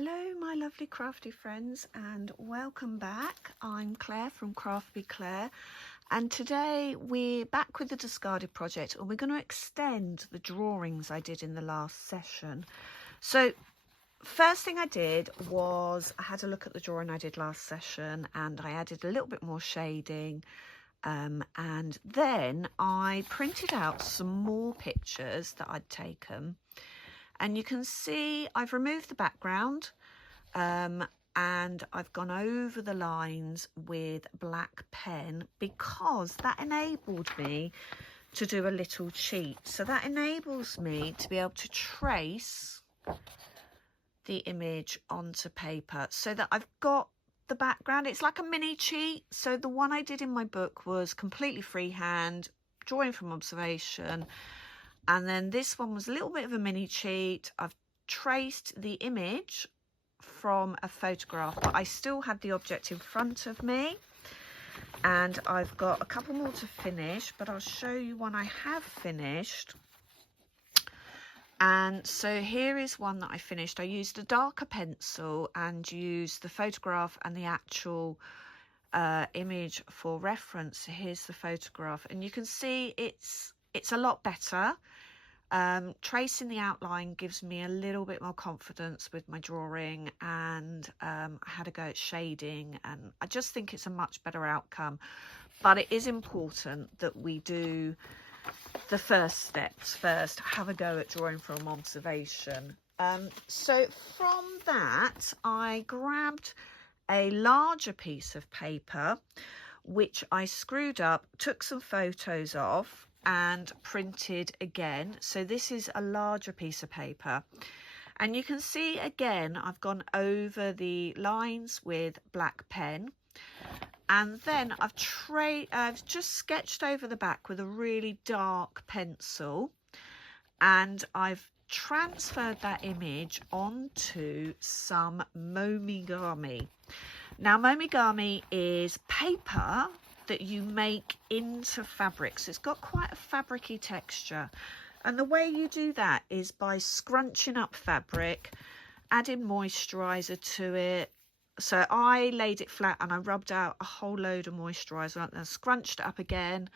Hello my lovely crafty friends and welcome back. I'm Claire from craftbeeclaire and today we're back with the DiScArDeD project and we're going to extend the drawings I did in the last session. So first thing I did was I had a look at the drawing I did last session and I added a little bit more shading and then I printed out some more pictures that I'd taken. And you can see I've removed the background and I've gone over the lines with black pen because that enabled me to do a little cheat. So that enables me to be able to trace the image onto paper so that I've got the background. It's like a mini cheat. So the one I did in my book was completely freehand, drawing from observation. And then this one was a little bit of a mini cheat. I've traced the image from a photograph, but I still had the object in front of me. And I've got a couple more to finish, but I'll show you one I have finished. And so here is one that I finished. I used a darker pencil and used the photograph and the actual image for reference. Here's the photograph, and you can see it's a lot better. Tracing the outline gives me a little bit more confidence with my drawing, and I had a go at shading, and I just think it's a much better outcome. But it is important that we do the first steps first, have a go at drawing from observation. So from that I grabbed a larger piece of paper which I screwed up, took some photos of and printed again. So this is a larger piece of paper, and you can see again I've gone over the lines with black pen, and then I've just sketched over the back with a really dark pencil, and I've transferred that image onto some MomiGami. Now MomiGami is paper that you make into fabric, so it's got quite a fabricy texture, and the way you do that is by scrunching up fabric, adding moisturizer to it. So I laid it flat and I rubbed out a whole load of moisturizer and then scrunched it up again,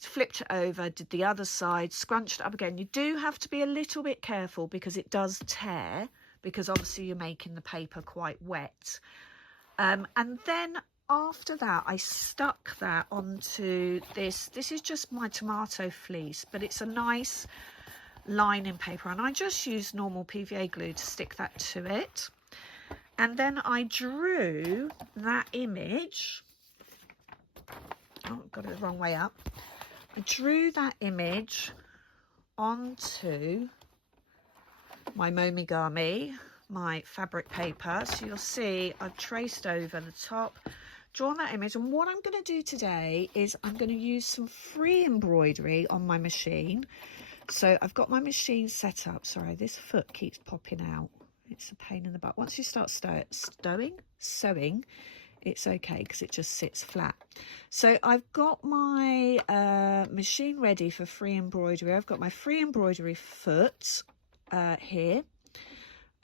flipped it over, did the other side, scrunched it up again. You do have to be a little bit careful because it does tear, because obviously you're making the paper quite wet. And then after that I stuck that onto this is just my tomato fleece, but it's a nice lining paper, and I just used normal PVA glue to stick that to it. And then I drew that image, oh, got it the wrong way up. I drew that image onto my MomiGami, my fabric paper. So you'll see I've traced over the top, drawn that image, and what I'm going to do today is I'm going to use some free embroidery on my machine. So I've got my machine set up. Sorry, this foot keeps popping out. It's a pain in the butt. Once you start sewing, it's okay because it just sits flat. So I've got my machine ready for free embroidery. I've got my free embroidery foot here.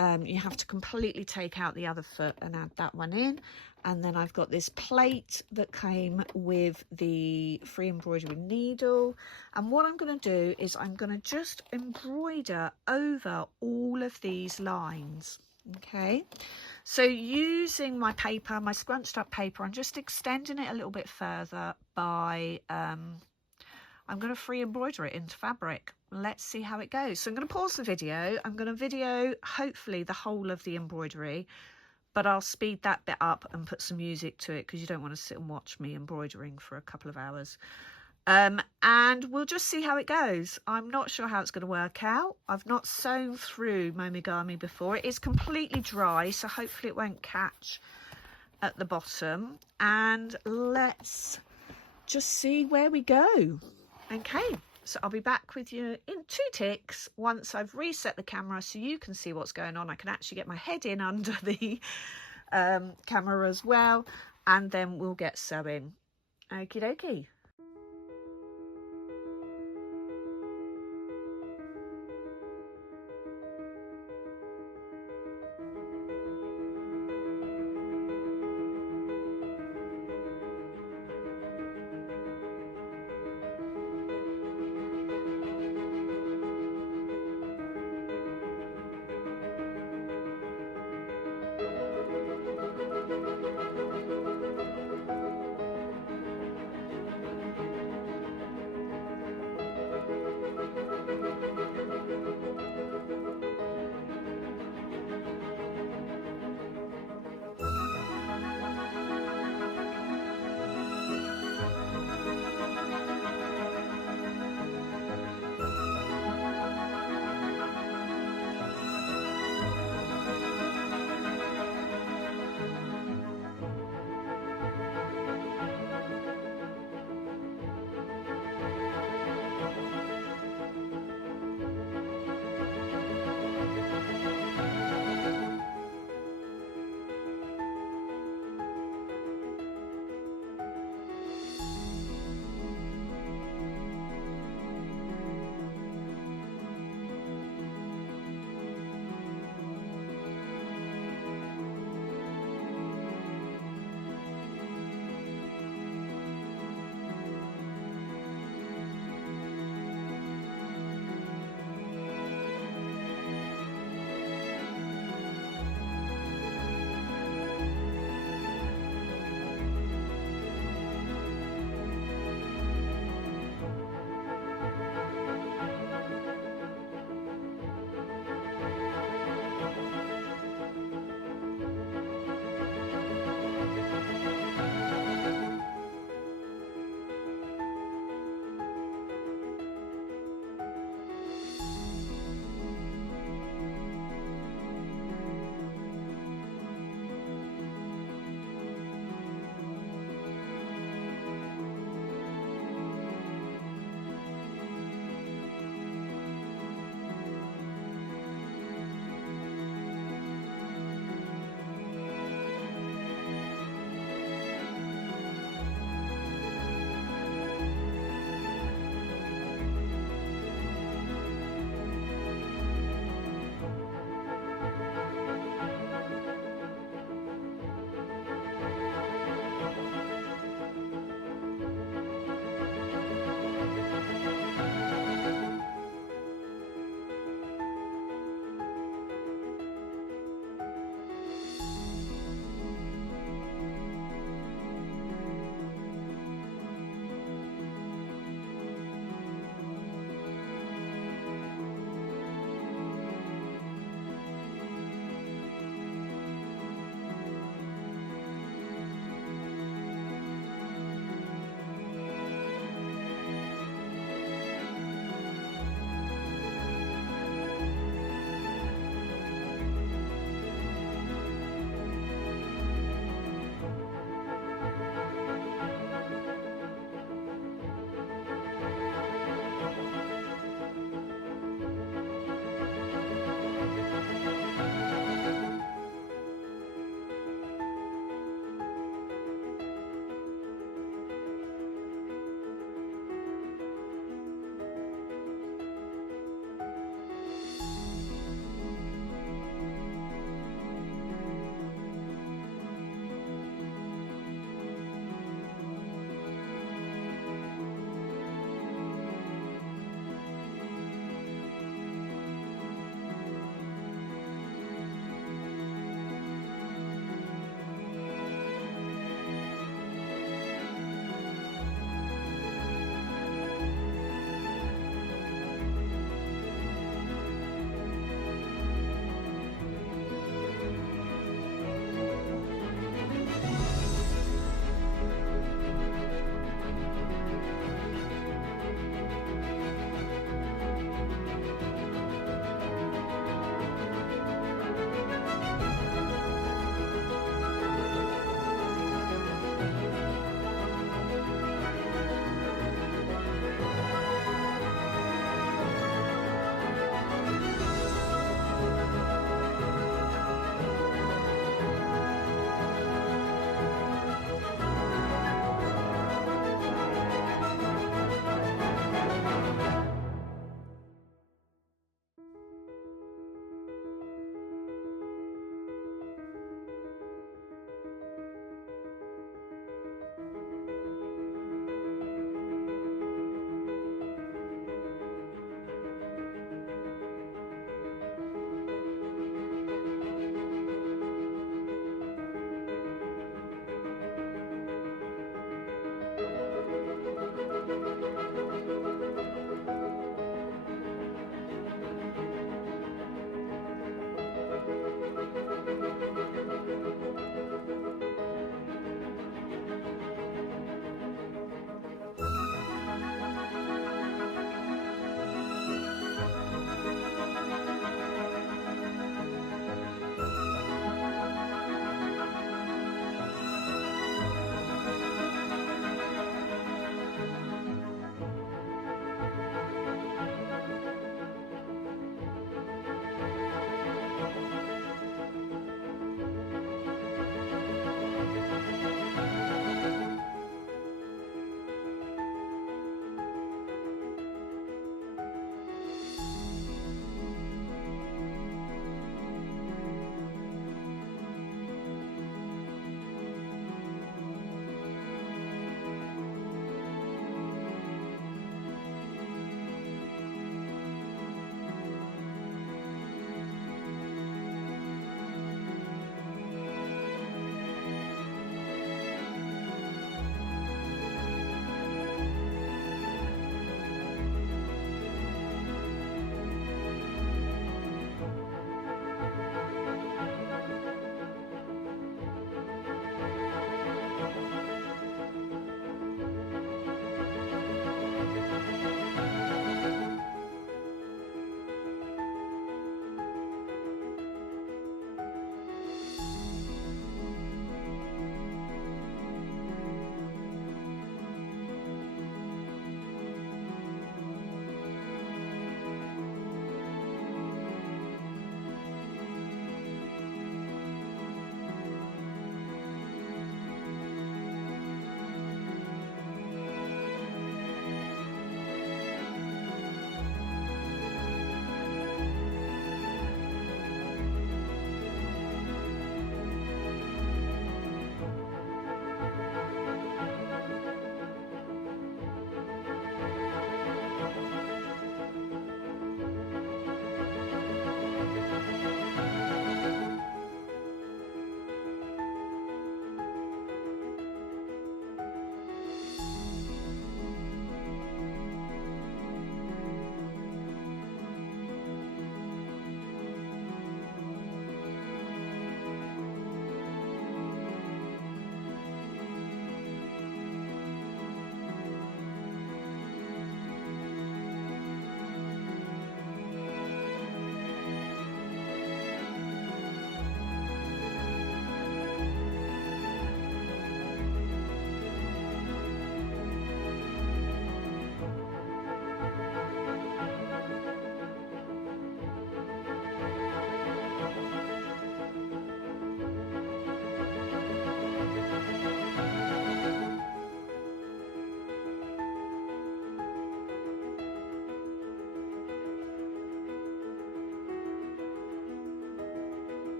You have to completely take out the other foot and add that one in. And then I've got this plate that came with the free embroidery needle. And what I'm going to do is I'm going to just embroider over all of these lines. Okay, so using my paper, my scrunched up paper, I'm just extending it a little bit further by I'm going to free embroider it into fabric. Let's see how it goes. So I'm going to pause the video. I'm going to video hopefully the whole of the embroidery, but I'll speed that bit up and put some music to it because you don't want to sit and watch me embroidering for a couple of hours. And we'll just see how it goes. I'm not sure how it's going to work out. I've not sewn through MomiGami before. It is completely dry, so hopefully it won't catch at the bottom. And let's just see where we go. Okay, so I'll be back with you in 2 ticks once I've reset the camera so you can see what's going on. I can actually get my head in under the camera as well, and then we'll get sewing. Okie dokie.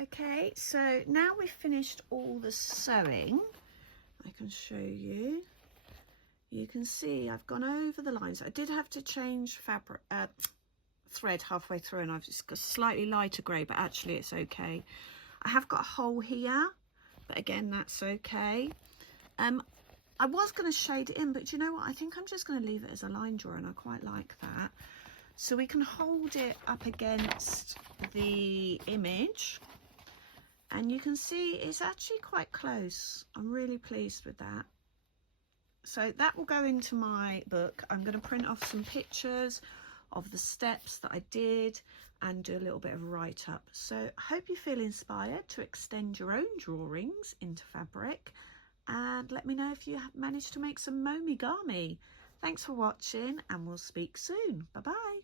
Okay, so now we've finished all the sewing. I can show you. You can see I've gone over the lines. I did have to change fabric thread halfway through, and I've just got slightly lighter grey, but actually it's okay. I have got a hole here, but again, that's okay. I was going to shade it in, but you know what? I think I'm just going to leave it as a line drawer, and I quite like that. So we can hold it up against the image, and you can see it's actually quite close. I'm really pleased with that. So that will go into my book. I'm going to print off some pictures of the steps that I did and do a little bit of a write-up. So I hope you feel inspired to extend your own drawings into fabric, and let me know if you have managed to make some MomiGami. Thanks for watching, and we'll speak soon. Bye bye.